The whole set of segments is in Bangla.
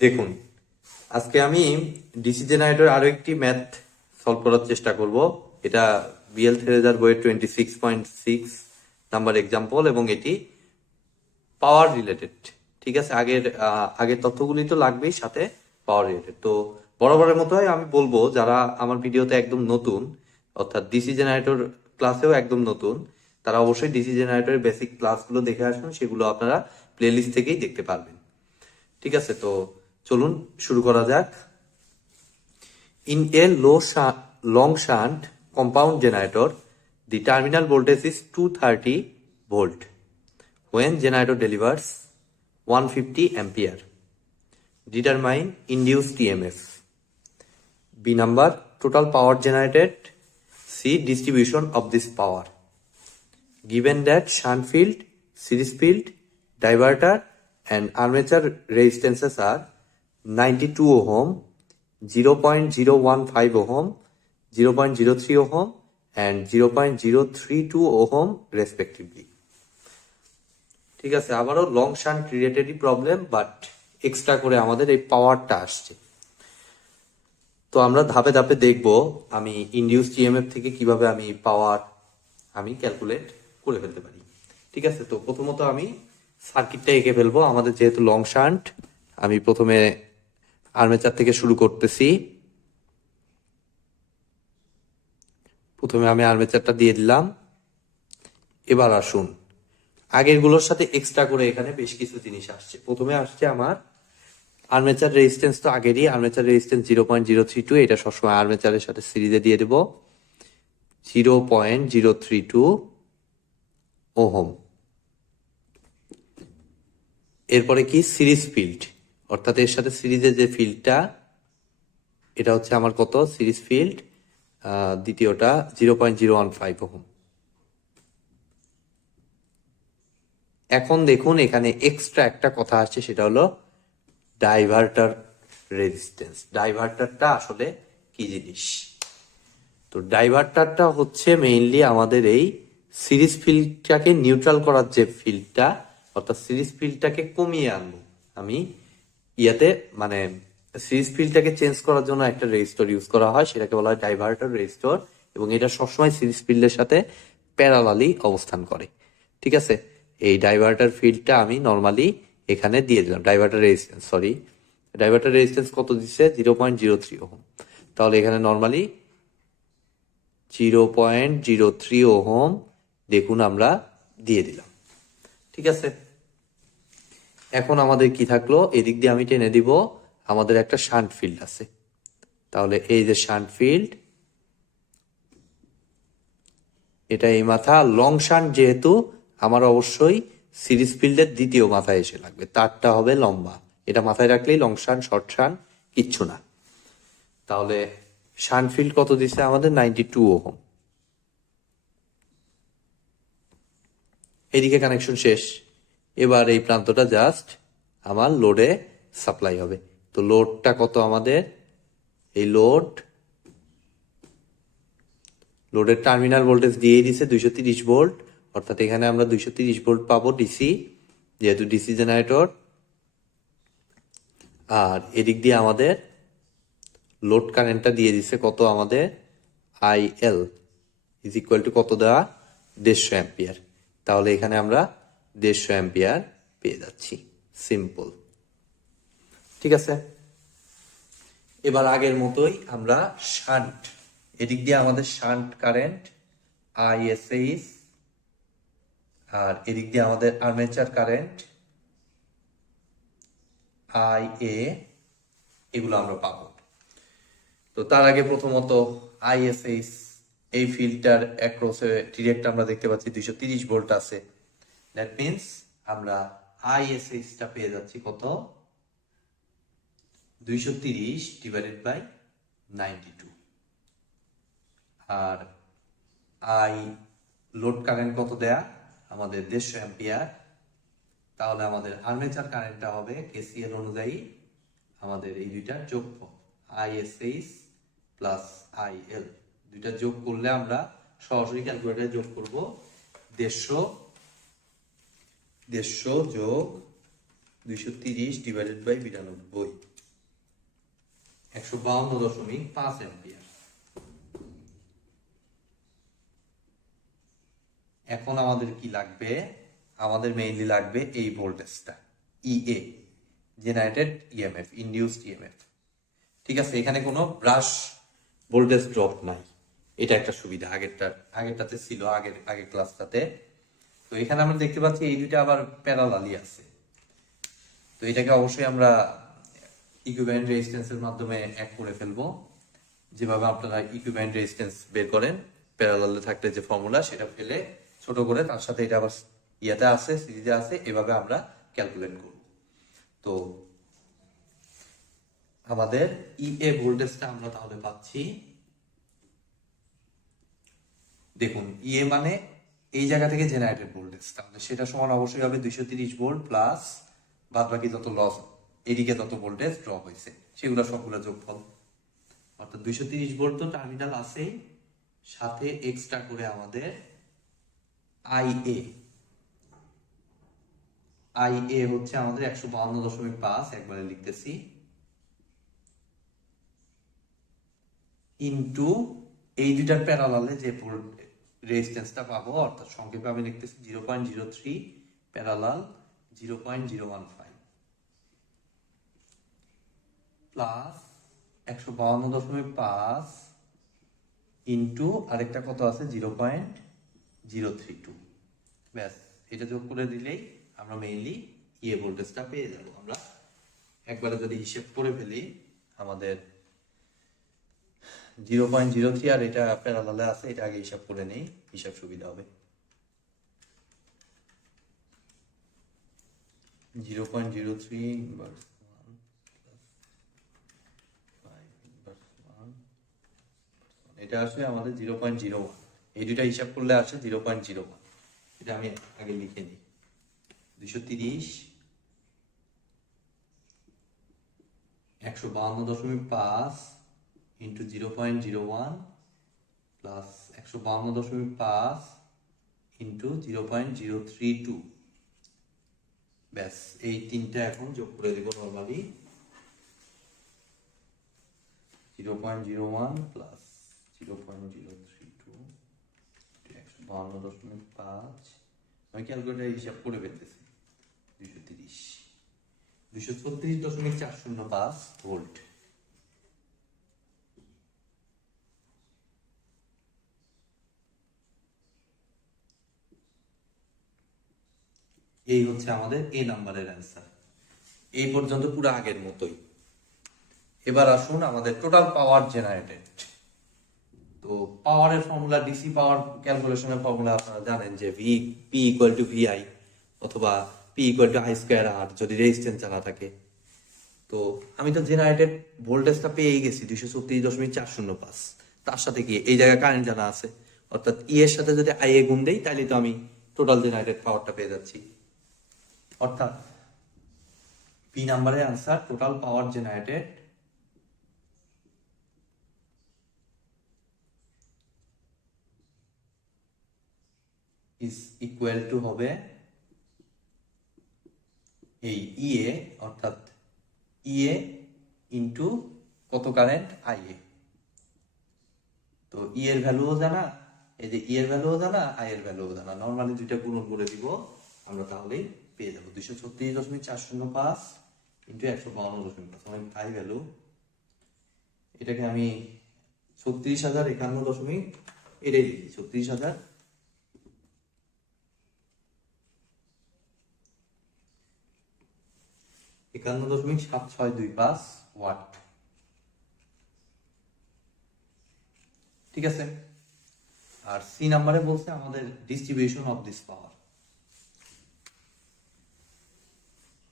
দেখুন, আজকে আমি ডিসি জেনারেটর আরো একটি ম্যাথ সলভ করার চেষ্টা করব। এটা বিএল থেরেজার বইয়ের 26.6 নাম্বার এক্সাম্পল এবং এটি পাওয়ার রিলেটেড। ঠিক আছে, আগের তথ্যগুলি তো লাগবেই, সাথে পাওয়ার রিলেটেড। তো বরাবরের মতোই আমি বলবো, যারা আমার ভিডিওতে একদম নতুন, অর্থাৎ ডিসি জেনারেটর ক্লাসেও একদম নতুন, তারা অবশ্যই ডিসি জেনারেটরের বেসিক ক্লাসগুলো দেখে আসুন। সেগুলো আপনারা প্লেলিস্ট থেকেই দেখতে পারবেন। ঠিক আছে, তো চলুন শুরু করা যাক। In a long shunt compound generator, the terminal voltage is 230 volt when generator delivers 150 ampere. Determine induced EMF. B number, total power generated. C, distribution of this power. Given that shunt field, series field, diverter and armature resistances are 92 ohm, 0.015 ohm, 0.03 ohm and 0.032 ohm respectively. ঠিক আছে, আবারও লং শান্ট রিলেটেডই প্রবলেম, বাট এক্সট্রা করে আমাদের এই পাওয়ারটা আসছে। তো আমরা ধাপে ধাপে দেখব আমি ইনডিউসড ইএমএফ থেকে কিভাবে আমি পাওয়ার ক্যালকুলেট করে ফেলতে পারি। ঠিক আছে, তো প্রথমত আমি সার্কিটটা এঁকে ফেলবো। আমাদের যেহেতু লং শান্ট, আমি প্রথমে আর্মেচার থেকে শুরু করতেছি। প্রথমে আমি আর্মেচারটা দিয়ে দিলাম। এবার আসুন, আগেরগুলোর সাথে এক্সট্রা করে এখানে বেশ কিছু জিনিস আসছে। প্রথমে আসছে আমার আর্মেচার রেজিস্ট্যান্স, তো আগেরই আর্মেচার রেজিস্ট্যান্স 0.032, এটা সবসময় আর্মেচারের সাথে সিরিজে দিয়ে দেব 0.032 ওহম। এরপরে কি, সিরিজ ফিল্ড, অর্থাৎ এর সাথে সিরিজে যে ফিল্ডটা, এটা হচ্ছে আমার কত, সিরিজ ফিল্ড দ্বিতীয়টা 0.015 ওহম। এখন দেখুন, এখানে এক্সট্রা একটা কথা আসছে, সেটা হলো ডাইভার্টার রেজিস্ট্যান্স। ডাইভার্টারটা আসলে কি জিনিস? তো ডাইভার্টারটা হচ্ছে মেইনলি আমাদের এই সিরিজ ফিল্ডটাকে নিউট্রাল করার যে ফিল্ডটা, অর্থাৎ সিরিজ ফিল্ডটাকে কমিয়ে আনবো আমি মানে সিরিজ ফিল্ডটাকে চেঞ্জ করার জন্য একটা রেজিস্টর ইউজ করা হয়, সেটাকে বলা হয় ডাইভার্টার রেজিস্টর, এবং এটা সবসময় সিরিজ ফিল্ডের সাথে প্যারালালি অবস্থান করে। ঠিক আছে, এই ডাইভার্টার ফিল্ডটা আমি নর্মালি এখানে দিয়ে দিলাম। ডাইভার্টার রেজিস্ট্যান্স কত দিচ্ছে, 0.03 ওহম। তাহলে এখানে নর্মালি 0.03 ওহম দেখুন আমরা দিয়ে দিলাম। ঠিক আছে, এখন আমাদের কি থাকলো, এদিক দিয়ে আমি টেনে দিব, আমাদের একটা শান্ট ফিল্ড আছে। তাহলে এই যে শান্ট ফিল্ড, এটা এই মাথা লং শান্ট, যেহেতু আমার অবশ্যই সিরিজ ফিল্ডের দ্বিতীয় মাথায় এসে লাগবে, তারটা হবে লম্বা। এটা মাথায় রাখলেই লং শান্ট, শর্ট শান্ট কিচ্ছু না। তাহলে শান্ট ফিল্ড কত দিচ্ছে আমাদের, 92 ওহম। এদিকে কানেকশন শেষ। এবার এই প্রান্তটা জাস্ট আমার লোডে সাপ্লাই হবে। তো লোডটা কত আমাদের, এই লোডের টার্মিনাল ভোল্টেজ দিয়েই দিছে 230 ভোল্ট, অর্থাৎ এখানে আমরা 230 ভোল্ট পাবো ডিসি, যেহেতু ডিসি জেনারেটর। আর এদিক দিয়ে আমাদের লোড কারেন্টটা দিয়ে দিছে কত আমাদের, আইএল ইজ ইকুয়াল টু কত দেওয়া, 150 অ্যাম্পিয়ার। তাহলে এখানে আমরা 150 অ্যাম্পিয়ার পেয়ে যাচ্ছি, সিম্পল। ঠিক আছে, এবার আগের মতোই আমরা শান্ট, এদিক দিয়ে আমাদের শান্ট কারেন্ট আইএসএইচ, আর এদিক দিয়ে আমাদের আর্মেচার কারেন্ট আইএ, এগুলো আমরা পাবো। তো তার আগে প্রথমত আইএসএইচ, এই ফিল্ডটার অ্যাক্রসে ডিরেক্ট আমরা দেখতে পাচ্ছি 230 ভোল্ট আছে। দ্যাট মিনস আমরা আইএসএইচটা পেয়ে যাচ্ছি কত, 230 ডিভাইডেড বাই 92। আর আই লোড কারেন্ট কত দেয়া আমাদের, 150 অ্যাম্পিয়ার। তাহলে আমাদের আর্মেচার কারেন্টটা হবে কেসিএল অনুযায়ী আমাদের এই দুইটার যোগফল, আইএসএইচ প্লাস আইএল, দুইটা যোগ করলে আমরা সরাসরি ক্যালকুলেটরে যোগ করব। 150 যোগ 230 ডিভাইডেড বাই 92, 152.5 অ্যাম্পিয়ার। এখন আমাদের কি লাগবে? আমাদের মেইনলি লাগবে এই ভোল্টেজটা, ইএ, জেনারেটেড ইএমএফ, ইনডিউসড ইএমএফ। ঠিক আছে, এখানে কোনো ব্রাশ ভোল্টেজ ড্রপ নাই, এটা একটা সুবিধা। আগেরটাতে ছিল, আগের ক্লাসটাতে। তো এখানে আমরা দেখতে পাচ্ছি এই দুইটা আবার প্যারালালি আছে। তো এটাকে অবশ্যই আমরা ইকুইভ্যালেন্ট রেজিস্ট্যান্সের মাধ্যমে এক করে ফেলবো। যেভাবে আপনারা ইকুইভ্যালেন্ট রেজিস্ট্যান্স বের করেন, প্যারালালে থাকলে যে ফর্মুলা সেটা ফেলে ছোট করে তার সাথে এটা আবার ইয়াতে আছে, সিরিজে আছে, এভাবে আমরা ক্যালকুলেট করব। তো আমাদের ইএ ভোল্টেজটা আমরা তাহলে পাচ্ছি, দেখুন ইএ মানে এই জায়গা থেকে জেনারেটেড ভোল্টেজ, তাহলে সেটা সমান অবশ্যই হবে 230 ভোল্ট প্লাস বাদ বাকি যত লস, এদিকে তত ভোল্টেজ ড্রপ হয়েছে সেগুলো সবগুলো যোগফল। অর্থাৎ 230 ভোল্ট তো টার্মিনাল আছে, সাথে এক্সট্রা করে আমাদের আইএ হচ্ছে আমাদের 152.5, একবারে লিখতেছি, ইনটু এই দুইটার প্যারালালে যে রেজিস্ট্যান্সটা পাবো, অর্থাৎ সংক্ষেপে আমি লিখতেছি 0.03 প্যারালাল 0.015 প্লাস 152.5 ইনটু আরেকটা কত আছে 0.032। ব্যাস, এটা যোগ করে দিলেই আমরা মেইনলি ইএ ভোল্টেজটা পেয়ে যাব। আমরা একবারে যদি হিসেব করে ফেলি, আমাদের 0.03 আর এটা প্যারালালে আছে, এটা আগে হিসাব করে নেই, হিসাব সুবিধা হবে। 0.03 ইনভার্স 1 5 ইনভার্স 1, এটা আসলে আমাদের 0.01, এই দুইটা হিসাব করলে আসে 0.01। এটা আমি আগে লিখে নিই, 230 152.5 ইন্টু 0.01 প্লাস 152.5 ইন্টু 0.032। ব্যাস, এই তিনটা এখন যোগ করে দেব নর্মালি, 0.01 প্লাস 0.032 152.5, আমি ক্যালকুলেটার হিসাব করে ফেলতেছি, 234.405 ভোল্ট। এই হচ্ছে আমাদের এ নাম্বারের অ্যান্সার। এই পর্যন্ত পুরো আগের মতোই। এবার আসুন আমাদের টোটাল পাওয়ার জেনারেটেড। তো পাওয়ারের ফর্মুলা, ডিসি পাওয়ার ক্যালকুলেশনের ফর্মুলা আপনারা জানেন যে পি ইকুয়াল টু ভিআই অথবা P equal to I square R, যদি রেজিস্ট্যান্স জানা থাকে। তো আমি তো জেনারেটেড ভোল্টেজটা পেয়ে গেছি 234.405, তার সাথে কি এই জায়গায় কারেন্ট জানা আছে, অর্থাৎ ই এর সাথে যদি আই এ গুণ দেই তাহলে তো আমি টোটাল জেনারেটেড পাওয়ারটা পেয়ে যাচ্ছি। অর্থাৎ পি নাম্বারের answer, total power generated is equal to হবে এই ইএ, অর্থাৎ ইএ ইন্টু কত কারেন্ট আইএ। তো ই এর ভ্যালুও জানা, এই যে ই এর ভ্যালুও জানা, আই এর ভ্যালুও জানা, নর্মালি দুইটা গুণন করে দিব আমরা, তাহলেই পেয়ে যাবো 236.405 ইন্টু 152.5, অনেক হাই ভ্যালু। এটাকে আমি 36,051 এটাই লিখি, 36,051.7625 ওয়াট। ঠিক আছে, আর সি নাম্বারে বলছে আমাদের ডিস্ট্রিবিউশন অফ দিস পাওয়ার।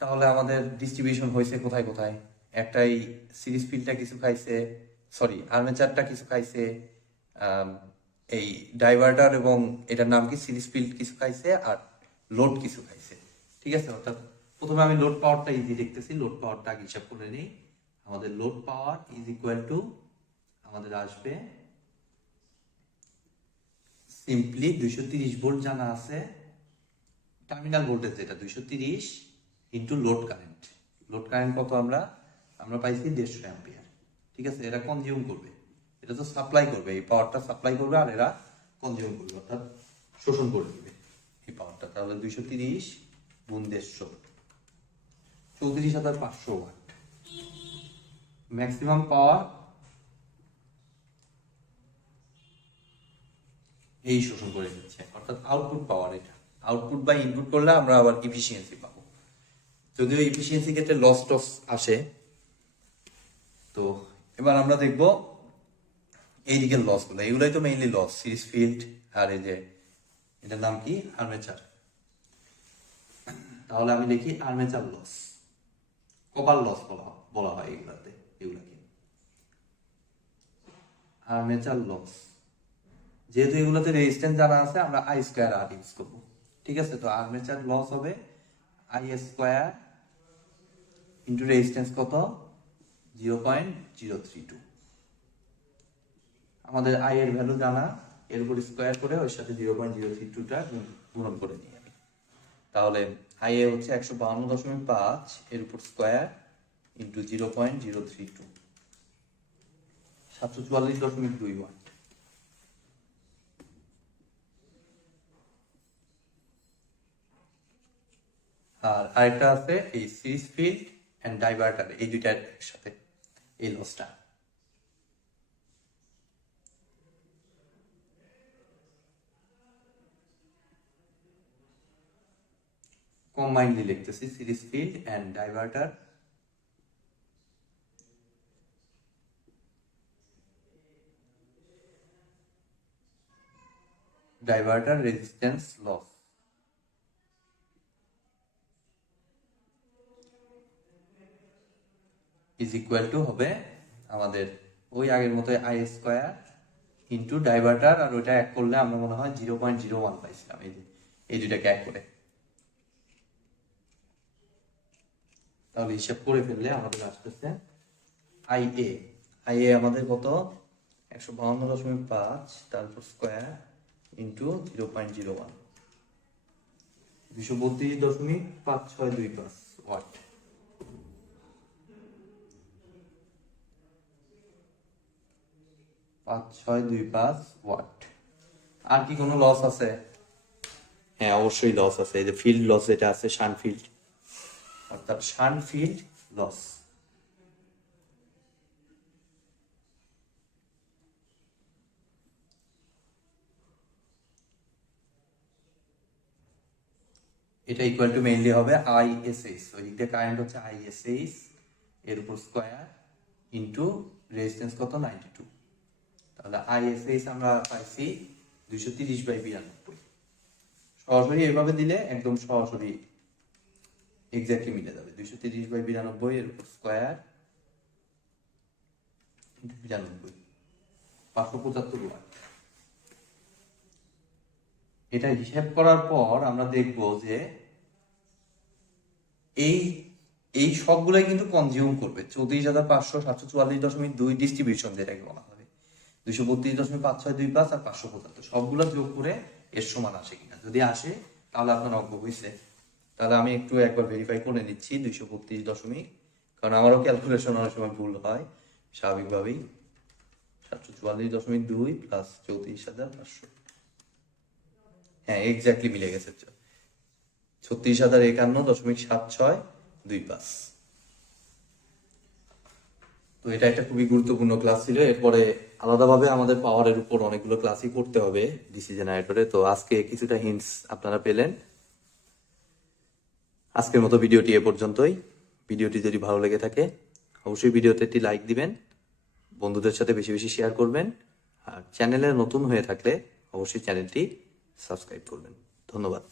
তাহলে আমাদের ডিস্ট্রিবিউশন হয়েছে কোথায় কোথায়? একটাই সিরিজ ফিল্ডটা কিছু খাইছে, সরি আর্মেচারটা কিছু খাইছে, এই ডাইভার্টার এবং এটার নাম কি সিরিজ ফিল্ড কিছু খাইছে, আর লোড কিছু খাইছে। ঠিক আছে, অর্থাৎ প্রথমে আমি লোড পাওয়ারটা ইজি দেখতেছি, লোড পাওয়ারটা আগে হিসাব করে নিই। আমাদের load power is equal two আমাদের আসবে সিম্পলি 230 ভোল্ট জানা আছে, টার্মিনাল ভোল্টেজ যেটা 230 into load current. Load current কত আমরা পাইছি 150 অ্যাম্পিয়ার। ঠিক আছে, এরা কনজিউম করবে, এটা তো সাপ্লাই করবে, এই পাওয়ারটা সাপ্লাই করবে আর এরা কনজিউম করবে, অর্থাৎ শোষণ করে দিবে এই পাওয়ারটা। তাহলে 230 গুণ 150, 34,500 ওয়াট। ম্যাক্সিমাম পাওয়ার এই শোষণ করে দিচ্ছে, অর্থাৎ আউটপুট পাওয়ার। এটা আউটপুট বা ইনপুট করলে আমরা আবার ইফিসিয়েন্সি পাবো, যদিও ইফিসিয়েন্সি ক্ষেত্রে লস টস আসে। তো এবার আমরা দেখবো এইদিকে লস গুলো, এগুলাই তো মেইনলি লস, সিরিজ ফিল্ড আর এই যে এটার নাম কি আর্মেচার। তাহলে আমি দেখি আর্মেচার লস, কপার লস বলা হয় এগুলাকে আর্মেচার লস। যেহেতু এগুলোতে রেজিস্ট্যান্স জানা আছে, আমরা আই স্কোয়ার আর ইউজ করবো। ঠিক আছে, তো আর্মেচার লস হবে আই স্কোয়ার ইন্টু রেজিস্ট্যান্স কত 0.032। আমাদের আই এর ভ্যালু জানা, এর উপর স্কোয়ার করে ওর সাথে 0.032টা গুণন করে নিই আমি। তাহলে আই এ হচ্ছে 152.5, এর উপর স্কোয়ার ইন্টু 0.032, 744.2 ওয়াট। আর আরেকটা আছে এই সিরিজ ফিল্ড এন্ড ডাইভার্টার, এই দুইটা একসাথে এই লসটা। কম্বাইন্ডলি লিখতেছি, series field and diverter resistance loss is equal to হবে আমাদের ওই আগের মতো আই স্কোয়ার ইন্টু ডাইভার্টার, আর ওইটা এক করলে আমরা মনে হয় 0.01 পাইছিলাম, এই দুইটাকে এক করে। তাহলে হিসাব করে ফেললে আমাদের আসতেছে আই এ আমাদের কত 152.5, তারপর স্কোয়ার ইন্টু 0.01, 232.5625 ওয়াট। ওয়াট। আর কি কোনো লস আছে? হ্যাঁ, অবশ্যই লস আছে। এই যে ফিল্ড লস যেটা আছে, শান্ট ফিল্ড, অর্থাৎ শান্ট ফিল্ড লস। এটা ইকুয়াল টু মেইনলি হবে আইএসএইচ, ওই দিক দিয়ে কারেন্ট হচ্ছে আইএসএইচ, এর উপর স্কোয়ার ইন্টু রেজিস্ট্যান্স কত 92। তাহলে আইএসএইচ আমরা পাইছি 230/92। সরাসরি এভাবে দিলে একদম সরাসরি এক্স্যাক্টলি মিলে যাবে। 230/92 এর উপর স্কোয়ার 92, 575 ওয়াট। এটা হিসাব করার পর আমরা দেখব যে এই সবগুলাই কিন্তু কনজিউম করবে 34,500, 744.2 ডিস্ট্রিবিউশন যেটাকে বলা হবে, 232.5625 আর 575 সবগুলো যোগ করে এর সমান আসে কিনা। যদি আসে তাহলে আপনার অঙ্ক হয়েছে। তাহলে আমি একবার ভেরিফাই করে নিচ্ছি 232 কারণ আমারও ক্যালকুলেশন অনেক সময় ভুল হয় স্বাভাবিকভাবেই। 744.2 প্লাস 34,500, হ্যাঁ এক্স্যাক্টলি মিলে গেছে, 36,051.7625। তো এটা একটা খুবই গুরুত্বপূর্ণ ক্লাস ছিল। এরপরে আলাদাভাবে আমাদের পাওয়ারের উপর অনেকগুলো ক্লাসই করতে হবে ডিসি জেনারেটরে। তো আজকে কিছুটা হিন্টস আপনারা পেলেন। আজকের মতো ভিডিওটি এ পর্যন্তই। ভিডিওটি যদি ভালো লেগে থাকে অবশ্যই ভিডিওতে একটি লাইক দিবেন, বন্ধুদের সাথে বেশি বেশি শেয়ার করবেন, আর চ্যানেলে নতুন হয়ে থাকলে অবশ্যই চ্যানেলটি সাবস্ক্রাইব করবেন। ধন্যবাদ।